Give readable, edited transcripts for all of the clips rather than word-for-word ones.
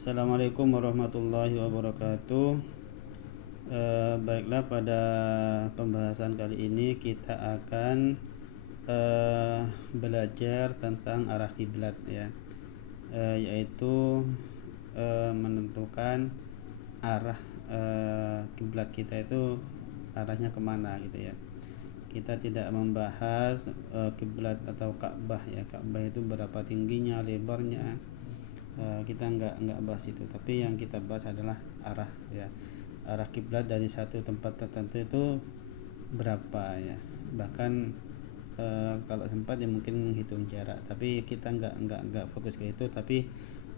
Assalamualaikum warahmatullahi wabarakatuh. Baiklah, pada pembahasan kali ini kita akan belajar tentang arah kiblat ya, yaitu menentukan arah kiblat kita itu arahnya kemana gitu ya. Kita tidak membahas kiblat atau Ka'bah ya. Ka'bah itu berapa tingginya, lebarnya. Kita nggak bahas itu, tapi yang kita bahas adalah arah ya, arah kiblat dari satu tempat tertentu itu berapa ya. Bahkan kalau sempat ya mungkin menghitung jarak, tapi kita nggak fokus ke itu, tapi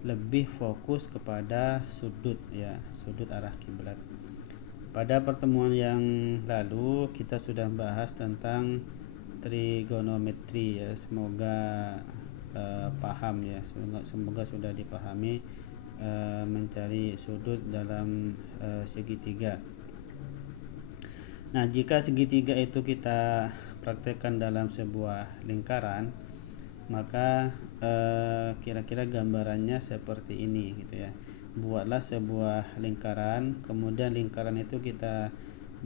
lebih fokus kepada sudut ya, sudut arah kiblat. Pada pertemuan yang lalu kita sudah bahas tentang trigonometri ya. Semoga paham ya, semoga sudah dipahami mencari sudut dalam segitiga. Nah, jika segitiga itu kita praktekkan dalam sebuah lingkaran, maka kira-kira gambarannya seperti ini gitu ya. Buatlah sebuah lingkaran, kemudian lingkaran itu kita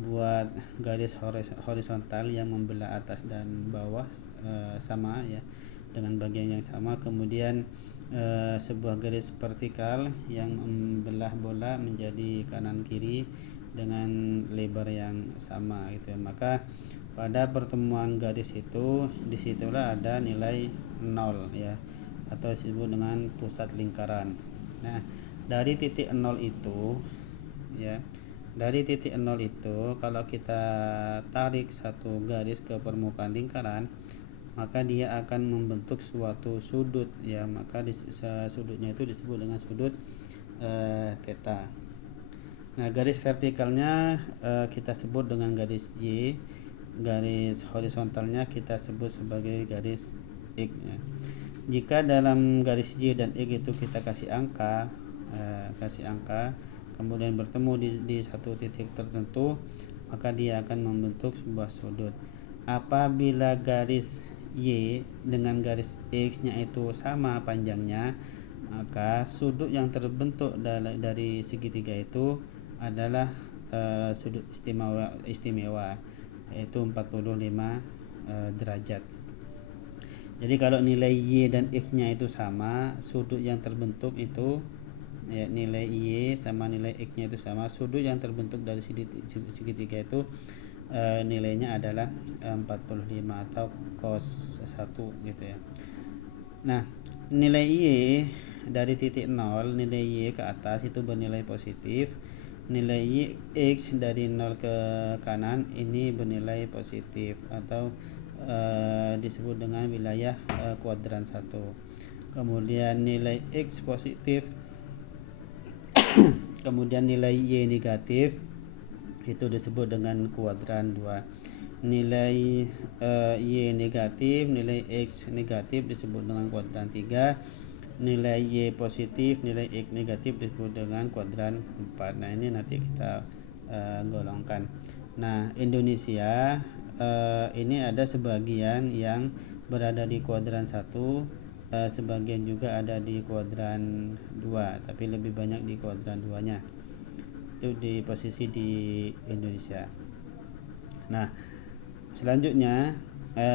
buat garis horizontal yang membelah atas dan bawah sama ya, dengan bagian yang sama. Kemudian sebuah garis vertikal yang membelah bola menjadi kanan kiri dengan lebar yang sama gitu ya. Maka pada pertemuan garis itu, disitulah ada nilai 0 ya, atau disebut dengan pusat lingkaran. Nah, dari titik 0 itu ya, dari titik 0 itu kalau kita tarik satu garis ke permukaan lingkaran, maka dia akan membentuk suatu sudut ya. Maka sudutnya itu disebut dengan sudut theta. Nah, garis vertikalnya kita sebut dengan garis Y, garis horizontalnya kita sebut sebagai garis X ya. Jika dalam garis Y dan X itu kita kasih angka, kemudian bertemu di satu titik tertentu, maka dia akan membentuk sebuah sudut. Apabila garis Y dengan garis X nya itu sama panjangnya, maka sudut yang terbentuk dari segitiga itu adalah sudut istimewa, yaitu 45 derajat. Jadi kalau nilai Y dan X nya itu sama, sudut yang terbentuk itu ya, nilai Y sama nilai X nya itu sama, sudut yang terbentuk dari segitiga itu nilainya adalah 45 atau cos 1 gitu ya. Nah, nilai Y dari titik 0, nilai Y ke atas itu bernilai positif. Nilai Y X dari 0 ke kanan ini bernilai positif, atau disebut dengan wilayah kuadran 1. Kemudian nilai X positif, kemudian nilai Y negatif, itu disebut dengan kuadran 2. Nilai Y negatif, nilai X negatif disebut dengan kuadran 3. Nilai Y positif, nilai X negatif disebut dengan kuadran 4. Nah, ini nanti kita golongkan. Nah, Indonesia ini ada sebagian yang berada di kuadran 1, sebagian juga ada di kuadran 2, tapi lebih banyak di kuadran 2 nya. Itu di posisi di Indonesia. Nah, selanjutnya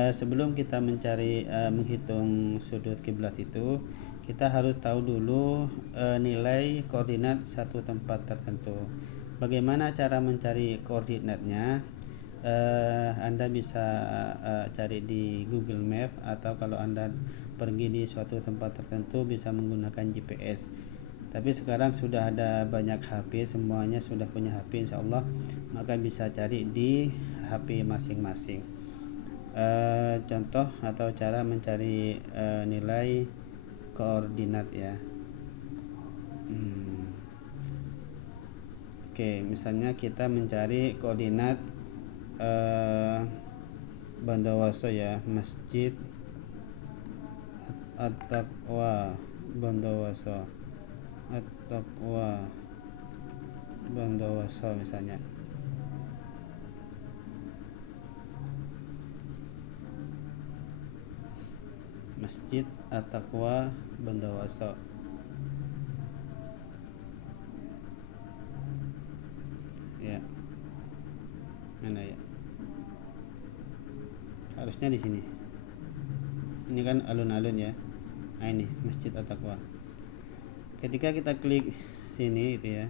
sebelum kita mencari menghitung sudut kiblat itu, kita harus tahu dulu nilai koordinat satu tempat tertentu. Bagaimana cara mencari koordinatnya? Anda bisa cari di Google Map, atau kalau Anda pergi di suatu tempat tertentu bisa menggunakan GPS. Tapi sekarang sudah ada banyak HP, semuanya sudah punya HP insyaallah, maka bisa cari di HP masing-masing. Contoh atau cara mencari nilai koordinat ya. Oke, misalnya kita mencari koordinat Bondowoso ya, Masjid At-Taqwa Bondowoso, At-Taqwa Bondowoso misalnya. Masjid At-Taqwa Bondowoso. fokusnya di sini. Ini kan alun-alun ya. Nah ini Masjid At-Taqwa. Ketika kita klik sini itu ya,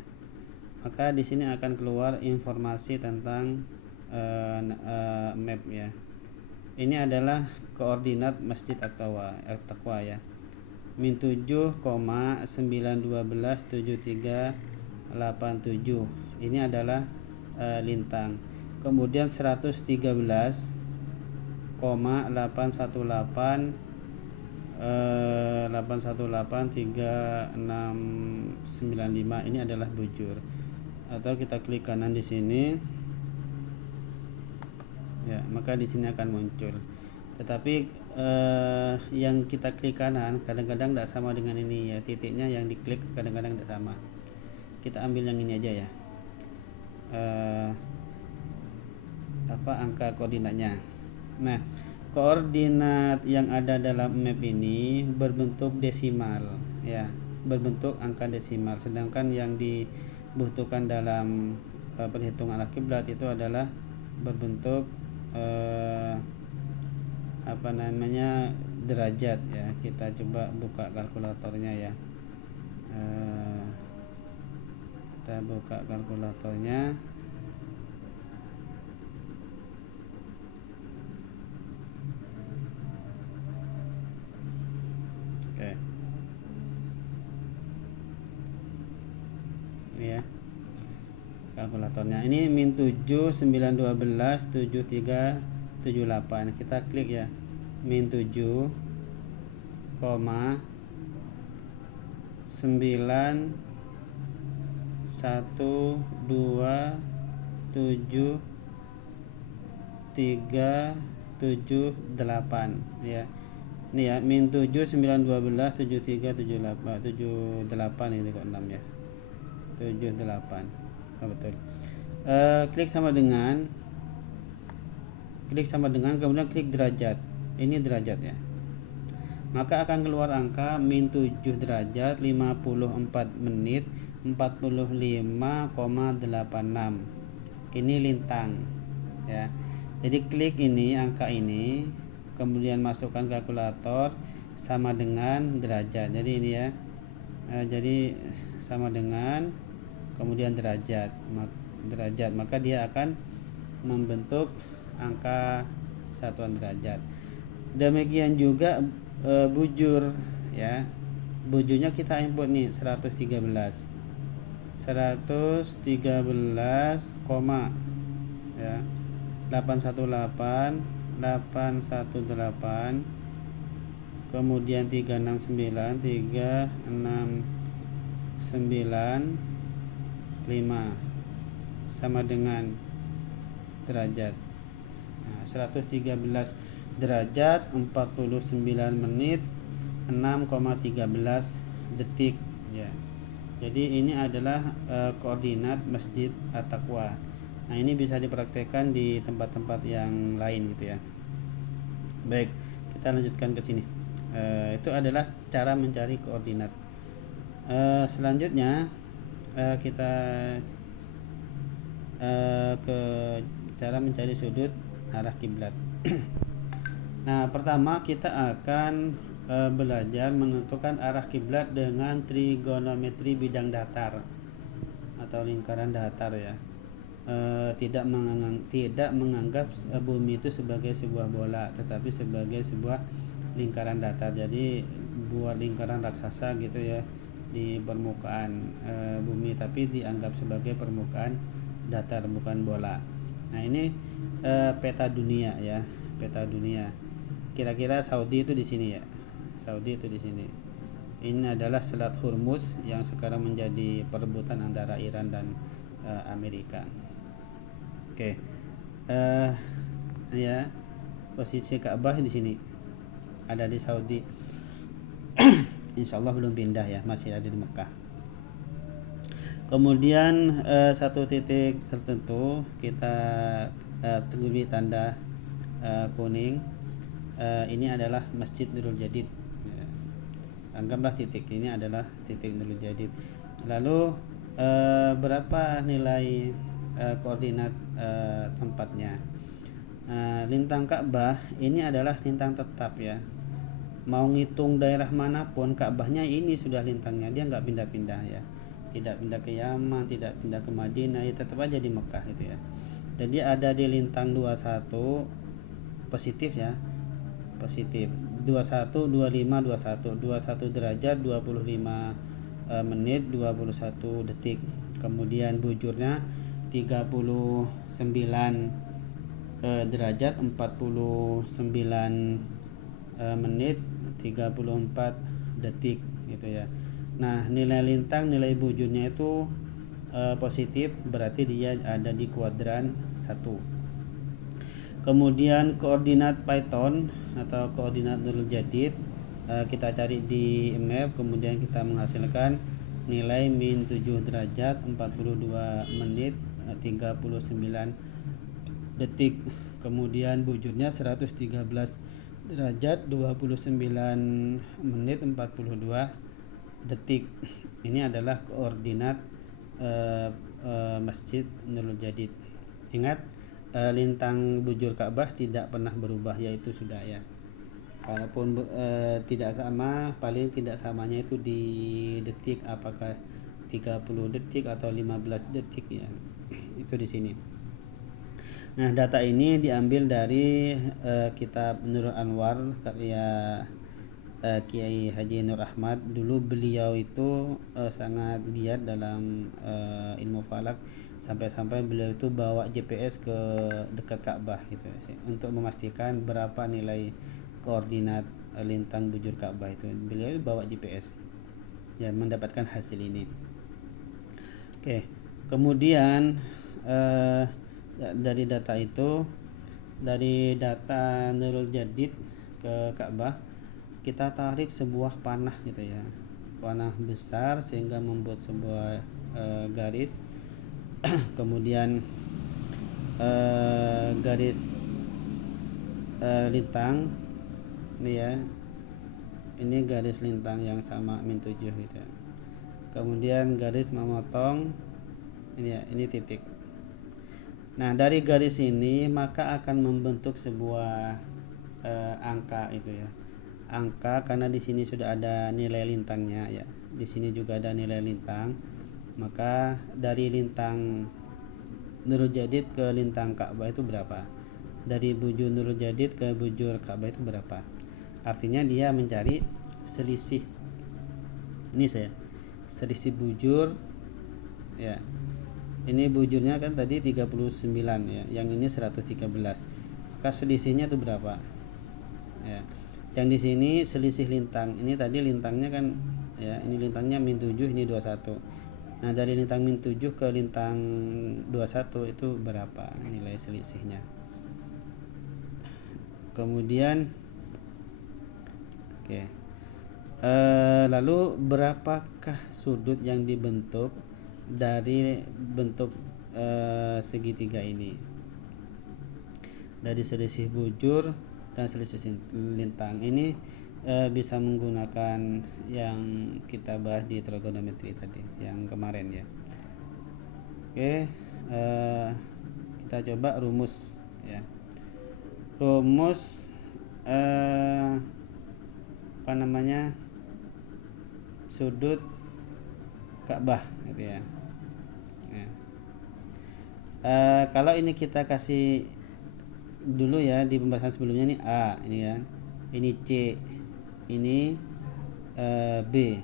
maka di sini akan keluar informasi tentang map ya. Ini adalah koordinat Masjid At-Taqwa ya. Min 7,9127387. Ini adalah lintang. Kemudian 113,818 8183695 ini adalah bujur. Atau kita klik kanan di sini ya, maka di sini akan muncul. Tetapi yang kita klik kanan kadang-kadang tidak sama dengan ini ya, titiknya yang diklik kadang-kadang tidak sama. Kita ambil yang ini aja ya, angka koordinatnya. Nah, koordinat yang ada dalam map ini berbentuk desimal ya, berbentuk angka desimal. Sedangkan yang dibutuhkan dalam perhitungan arah kiblat itu adalah berbentuk derajat ya. Kita coba buka kalkulatornya ya. Kita buka kalkulatornya. Oke. Ya. Kalkulatornya ini min 7,912,7378. Kita klik ya. Min 7,912,7378 ya. Ini ya, min 7,912,7378 ini kok 6 ya. 78. Betul. Klik sama dengan kemudian klik derajat. Ini derajat ya. Maka akan keluar angka min 7 derajat 54 menit 45,86. Ini lintang ya. Jadi klik ini, angka ini, kemudian masukkan kalkulator sama dengan derajat. Jadi ini ya. Jadi sama dengan kemudian derajat, maka dia akan membentuk angka satuan derajat. Demikian juga bujur ya. Bujurnya kita input nih 113 ya 818 kemudian 369 sama dengan derajat. Nah, 113 derajat 49 menit 6,13 detik ya. Jadi ini adalah koordinat Masjid At-Taqwa. Nah, ini bisa dipraktekkan di tempat-tempat yang lain gitu ya. Baik, kita lanjutkan ke sini. Itu adalah cara mencari koordinat. Selanjutnya kita ke cara mencari sudut arah kiblat. Nah, pertama kita akan belajar menentukan arah kiblat dengan trigonometri bidang datar atau lingkaran datar ya. Tidak menganggap bumi itu sebagai sebuah bola, tetapi sebagai sebuah lingkaran datar. Jadi buat lingkaran raksasa gitu ya di permukaan bumi, tapi dianggap sebagai permukaan datar, bukan bola. Nah, ini peta dunia ya, peta dunia. Kira-kira Saudi itu di sini ya. Saudi itu di sini. Ini adalah Selat Hormuz yang sekarang menjadi perebutan antara Iran dan Amerika. Oke. Ya, posisi Ka'bah di sini. Ada di Saudi. Insya Allah belum pindah ya, masih ada di Mekah. Kemudian satu titik tertentu kita tunggu tanda kuning. Ini adalah Masjid Nurul Jadid. Anggaplah titik ini adalah titik Nurul Jadid. Lalu berapa nilai koordinat tempatnya? Lintang Ka'bah ini adalah lintang tetap ya. Mau ngitung daerah manapun, Ka'bahnya ini sudah lintangnya, dia nggak pindah-pindah ya. Tidak pindah ke Yaman, tidak pindah ke Madinah, ya tetap aja di Mekah gitu ya. Jadi ada di lintang 21 positif ya, positif 21 25 21 derajat 25 menit 21 detik. Kemudian bujurnya 39 derajat 49 menit 34 detik gitu ya. Nah, nilai lintang, nilai bujurnya itu positif, berarti dia ada di kuadran 1. Kemudian koordinat Python atau koordinat Nurul Jadid kita cari di map, kemudian kita menghasilkan nilai min 7 derajat 42 menit 39 detik. Kemudian bujurnya 113 derajat 29 menit 42 detik. Ini adalah koordinat Masjid Nurul Jadid. Ingat, lintang bujur Ka'bah tidak pernah berubah, yaitu sudah ya. Kalaupun tidak sama, paling tidak samanya itu di detik, apakah 30 detik atau 15 detik ya. Itu di sini. Nah, data ini diambil dari kitab Nurul Anwar karya Kiai Haji Nur Ahmad. Dulu beliau itu sangat giat dalam ilmu falak, sampai-sampai beliau itu bawa GPS ke dekat Ka'bah gitu ya, untuk memastikan berapa nilai koordinat lintang bujur Ka'bah itu. Beliau bawa GPS ya, mendapatkan hasil ini. Oke, kemudian dari data itu, dari data Nurul Jadid ke Ka'bah, kita tarik sebuah panah gitu ya, panah besar sehingga membuat sebuah garis. Kemudian garis lintang ini ya, ini garis lintang yang sama min 7 gitu ya. Kemudian garis memotong ini ya, ini titik. Nah, dari garis ini maka akan membentuk sebuah angka itu ya. Angka, karena di sini sudah ada nilai lintangnya ya. Di sini juga ada nilai lintang. Maka dari lintang Nurul Jadid ke lintang Ka'bah itu berapa? Dari bujur Nurul Jadid ke bujur Ka'bah itu berapa? Artinya dia mencari selisih. Ini saya selisih bujur ya. Ini bujurnya kan tadi 39 ya, yang ini 113. Maka selisihnya itu berapa? Ya. Yang di sini selisih lintang. Ini tadi lintangnya kan ya, ini lintangnya min 7, ini 21. Nah, dari lintang min 7 ke lintang 21 itu berapa nilai selisihnya? Kemudian oke. Lalu berapakah sudut yang dibentuk dari bentuk segitiga ini, dari selisih bujur dan selisih lintang ini? Bisa menggunakan yang kita bahas di trigonometri tadi yang kemarin ya. Oke, kita coba rumus ya. Rumus apa namanya, sudut Ka'bah gitu ya. Kalau ini kita kasih dulu ya di pembahasan sebelumnya, nih A ini kan, ini C, ini B.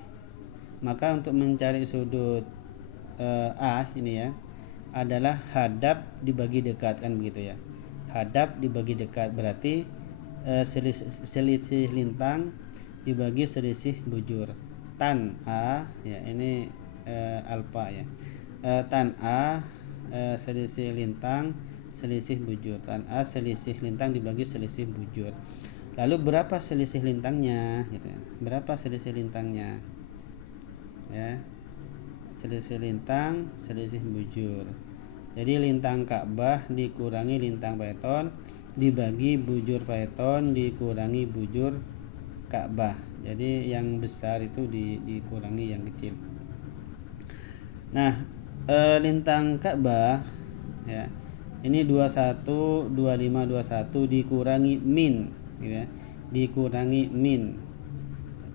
Maka untuk mencari sudut A ini ya adalah hadap dibagi dekat, kan begitu ya. Hadap dibagi dekat berarti selisih lintang dibagi selisih bujur. Tan A ya, ini alfa ya. Tan A selisih lintang selisih bujur. Tan A selisih lintang dibagi selisih bujur. Lalu berapa selisih lintangnya gitu ya. Berapa selisih lintangnya? Ya. Selisih lintang selisih bujur. Jadi lintang Ka'bah dikurangi lintang Python dibagi bujur Python dikurangi bujur Ka'bah. Jadi yang besar itu dikurangi yang kecil. Nah, lintang Ka'bah ya, Ini 21 25 21 dikurangi min gitu ya. Dikurangi min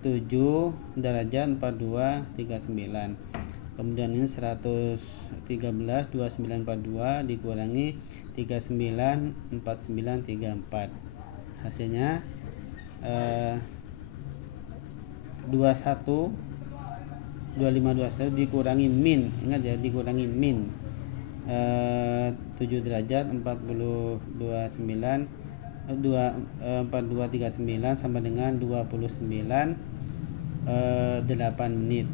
7 derajat 42 39. Kemudian ini 113 29 42 dikurangi 39 49 34. Hasilnya 21 25 21 dikurangi min, ingat ya, dikurangi min 7 derajat 42 9 42 39 sama dengan 29 8 menit.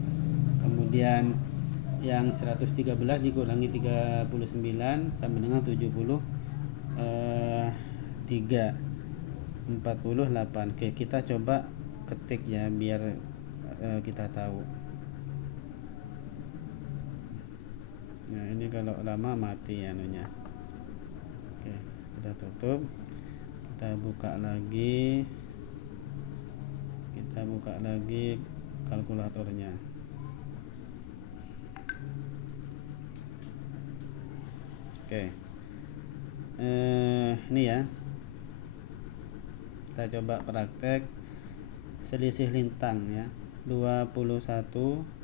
Kemudian yang 113 dikurangi 39 sama dengan 73 48. Oke, kita coba ketik ya biar kita tahu. Nah, ini kalau lama mati anunya. Oke, kita tutup. Kita buka lagi kalkulatornya. Oke, ini ya, kita coba praktek selisih lintang ya. 21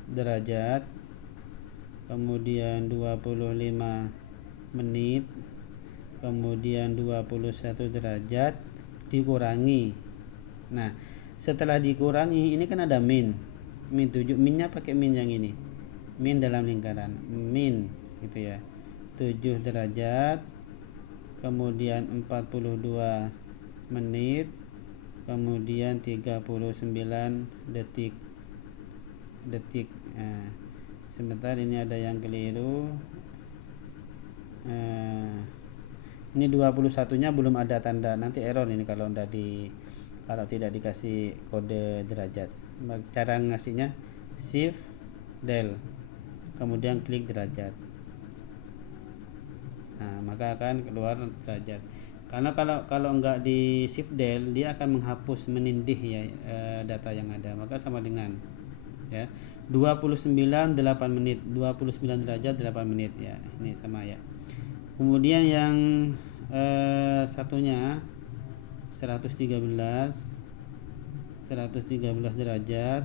derajat, kemudian 25 menit, kemudian 21 derajat dikurangi. Nah, setelah dikurangi ini kan ada min 7, minnya pakai min yang ini, min dalam lingkaran, min gitu ya, 7 derajat, kemudian 42 menit, kemudian 39 detik. Nah, sebentar, ini ada yang keliru. Ini 21 nya belum ada tanda, nanti error ini kalau tidak dikasih kode derajat. Cara ngasihnya shift del kemudian klik derajat. Nah, maka akan keluar derajat. Karena kalau enggak di shift del, dia akan menghapus, menindih ya data yang ada. Maka sama dengan ya 29 8 menit, 29 derajat 8 menit ya. Ini sama ya. Kemudian yang satunya 113 derajat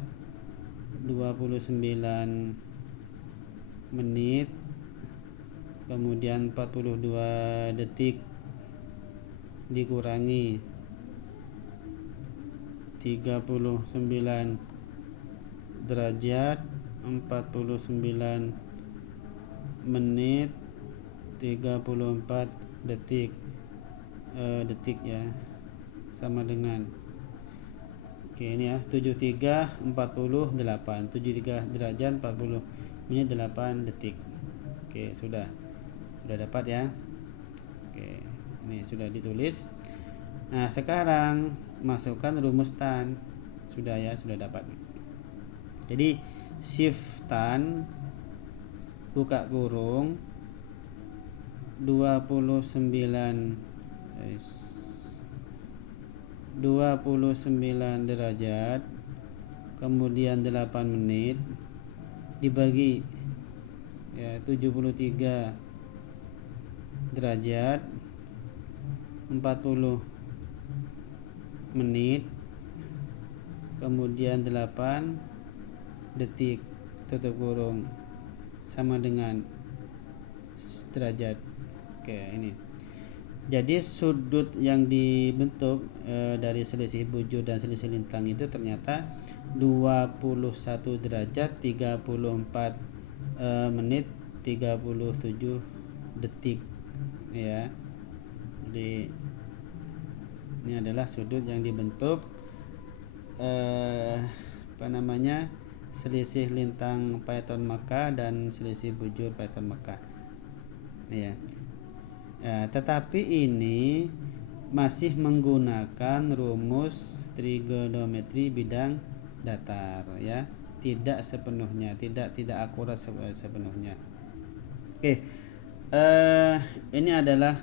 29 menit, kemudian 42 detik dikurangi 39 derajat 49 menit 34 detik ya, sama dengan, oke, ini ya, 73 48 73 derajat 40 menit 8 detik. Oke, sudah dapat ya. Oke, ini sudah ditulis. Nah, sekarang masukkan rumus tan. Sudah dapat. Jadi shift tan buka kurung 29 derajat kemudian 8 menit dibagi ya 73 derajat 40 menit kemudian 8 detik tutup kurung sama dengan derajat. Oke, ini jadi sudut yang dibentuk dari selisih bujur dan selisih lintang itu ternyata 21 derajat 34 menit 37 detik ya. Jadi ini adalah sudut yang dibentuk selisih lintang Python Makkah dan selisih bujur Python Makkah ya. Tetapi ini masih menggunakan rumus trigonometri bidang datar ya, tidak sepenuhnya, tidak akurat sepenuhnya. Oke, ini adalah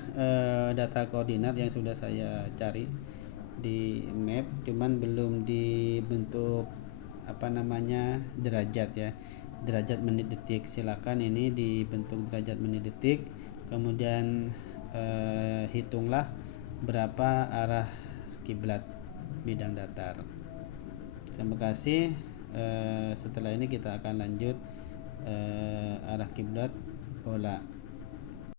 data koordinat yang sudah saya cari di map, cuman belum dibentuk derajat ya, derajat menit detik. Silakan ini dibentuk derajat menit detik, kemudian hitunglah berapa arah kiblat bidang datar. Terima kasih. Setelah ini kita akan lanjut arah kiblat bola.